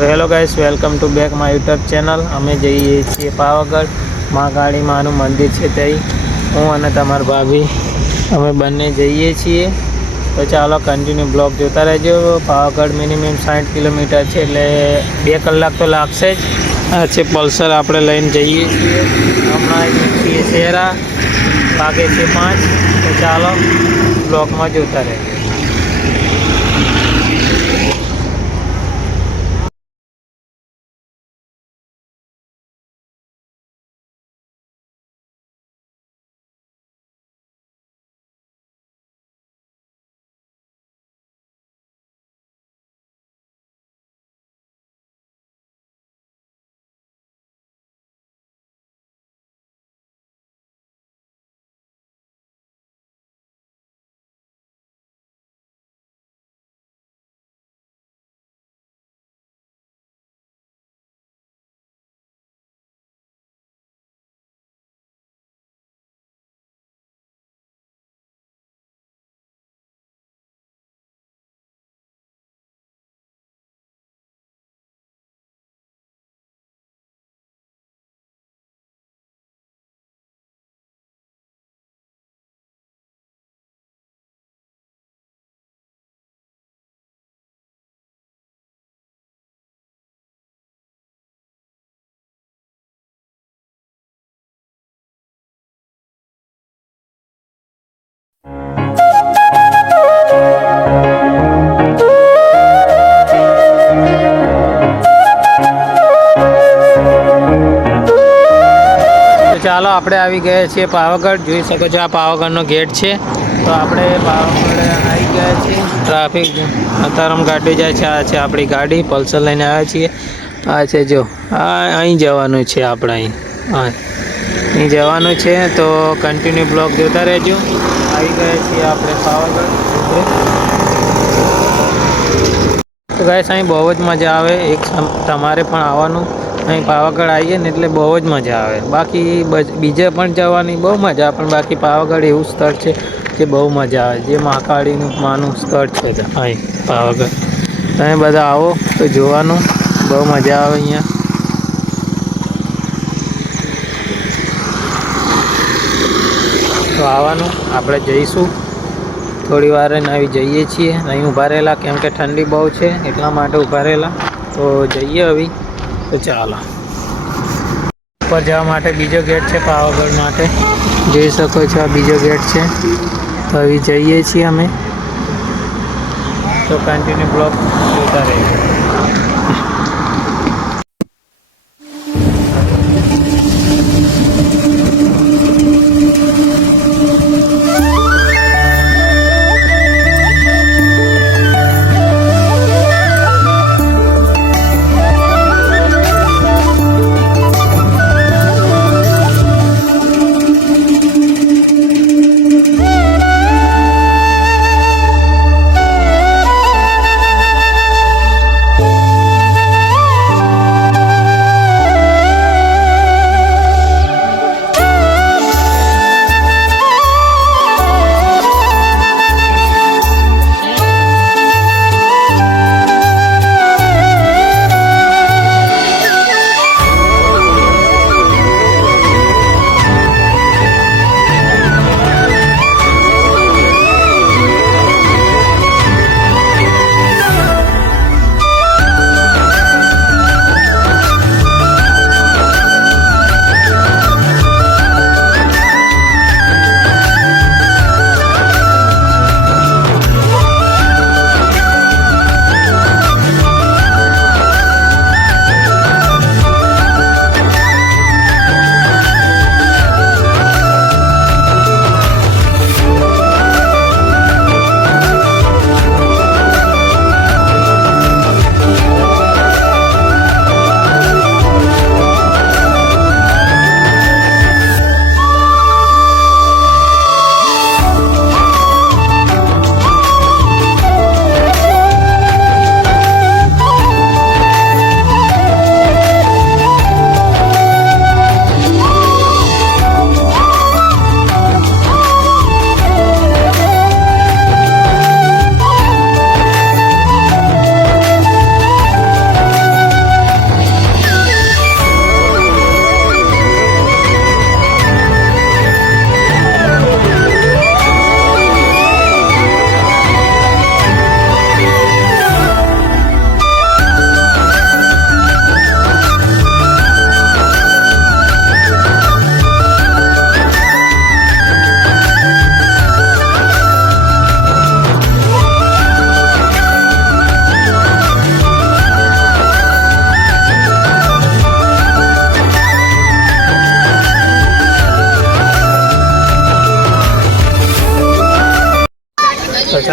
તો hello guys, welcome to back my YouTube channel. અમે જઈએ છીએ પાવાગઢ. મહાકાળી માનું મંદિર છે ત્યાં હું અને તમારા ભાભી અમે બંને જઈએ છીએ. તો ચાલો કન્ટિન્યુ બ્લોગ જોતા રહેજો. પાવાગઢ મિનિમમ 60 કિલોમીટર છે, એટલે 2 કલાક તો લાગશે જ. આ છે પલ્સર, આપણે લઈને જઈએ છીએ. હમણાં આવીએ છીએ શહેરા, વાગે છે 5. તો ચાલો બ્લોગમાં જોતા રહેજો. ચાલો આપણે આવી ગયા છીએ પાવાગઢ. જોઈ શકો છો, આ પાવાગઢનો ગેટ છે. તો આપણે પાવાગઢ આવી ગયા છીએ. ટ્રાફિક અત્યારે ગાડી જાય છે. આ છે આપણી ગાડી, પલ્સર લઈને આવ્યા છીએ. આ છે જો, અહીં જવાનું છે આપણે. અહીં જવાનું છે. તો કન્ટિન્યુ બ્લોગ જોતા રહેજો. આવી ગયા છીએ આપણે પાવાગઢ. તો ગાઈસ, અહીં બહુ જ મજા આવે. તમારે પણ આવવાનું. અહીં પાવાગઢ આવીએ ને એટલે બહુ જ મજા આવે. બાકી બીજે પણ જવાની બહુ મજા, પણ બાકી પાવાગઢ એવું સ્થળ છે કે બહુ મજા આવે. જે મહાકાળીનું માનું સ્થળ છે અહીં પાવાગઢ. તમે બધા આવો તો જોવાનું બહુ મજા આવે અહીંયા. તો આવવાનું, આપણે જઈશું થોડી વાર આવી જઈએ છીએ. અહીં ઊભા રહેલા, કેમ કે ઠંડી બહુ છે એટલા માટે ઊભા રહેલા. તો જઈએ હવે. તો ચાલો, ઉપર જવા માટે બીજો ગેટ છે પાવાગઢ માટે. જોઈ શકો છો, આ બીજો ગેટ છે. તો હવે જઈએ છીએ અમે. તો કન્ટિન્યુ બ્લોગ જોતા રહીએ.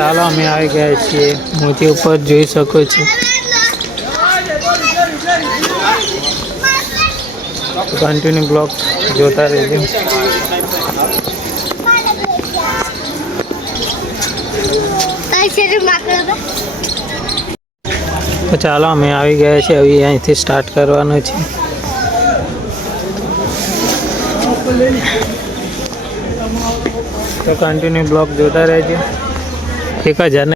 ચાલો અમે આવી ગયા છીએ મોતી ઉપર, જોઈ શકો છો. કન્ટિન્યુ બ્લોગ જોતા રહેજો. તો ચાલો અમે આવી ગયા છીએ. હવે અહીંથી સ્ટાર્ટ કરવાનું છે. તો કન્ટિન્યુ બ્લોગ જોતા રહેજો. 1000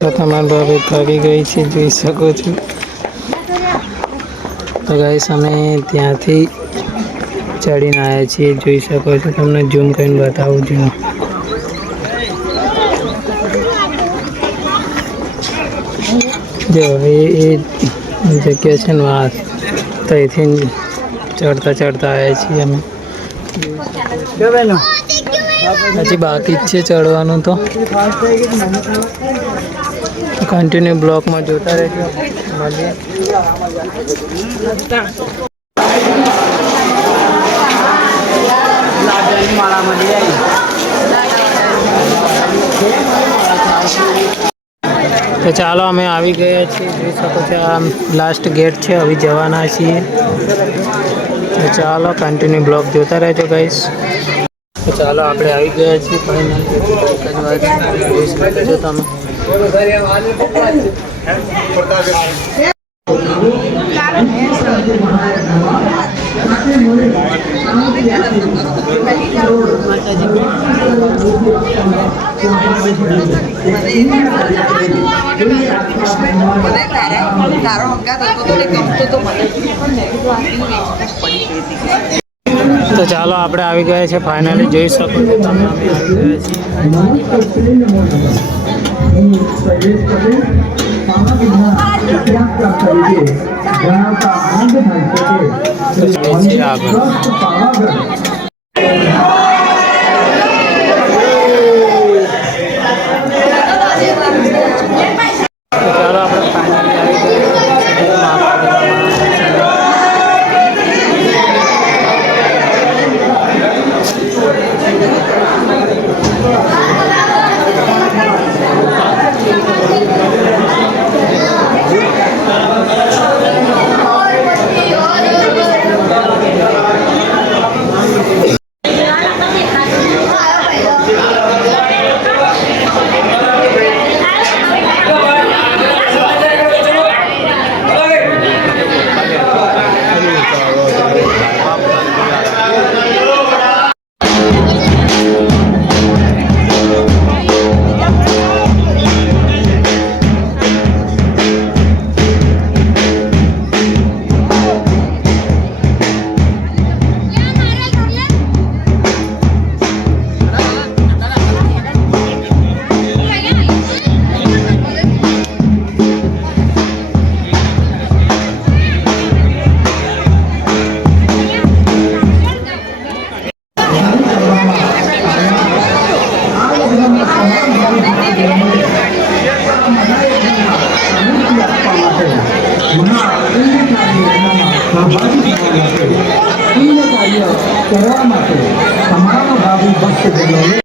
તો તમારી ભાભી થાકી ગઈ છે, જોઈ શકો છો. તો ગાઈસ અમે ત્યાંથી ચડીને આવ્યા છીએ, જોઈ શકો છો. તમને ઝૂમ કરીને બતાવું છું. જો એ જગ્યા છે ને આ, તો અહીંથી ચડતા આવ્યા છીએ અમે. હજી બાકી જ છે ચડવાનું. તો કન્ટિન્યુ બ્લોકમાં જોતા રહેજો. મળીએ. તો ચાલો અમે આવી ગયા છીએ, જોઈ શકો છો. આ લાસ્ટ ગેટ છે, હવે જવાના છીએ. તો ચાલો કન્ટિન્યુ બ્લોગ જોતા રહેજો ગાઈસ. તો ચાલો આપણે આવી ગયા છીએ ફાઇનલ. જોઈ શકો છો તમે. તો ચાલો આપણે આવી ગયા છે ફાઇનલી, જોઈ શકો છો તમે. અમે આવી ગયા છીએ. કરવા માટે તમારા ભાવિ ભક્તજનો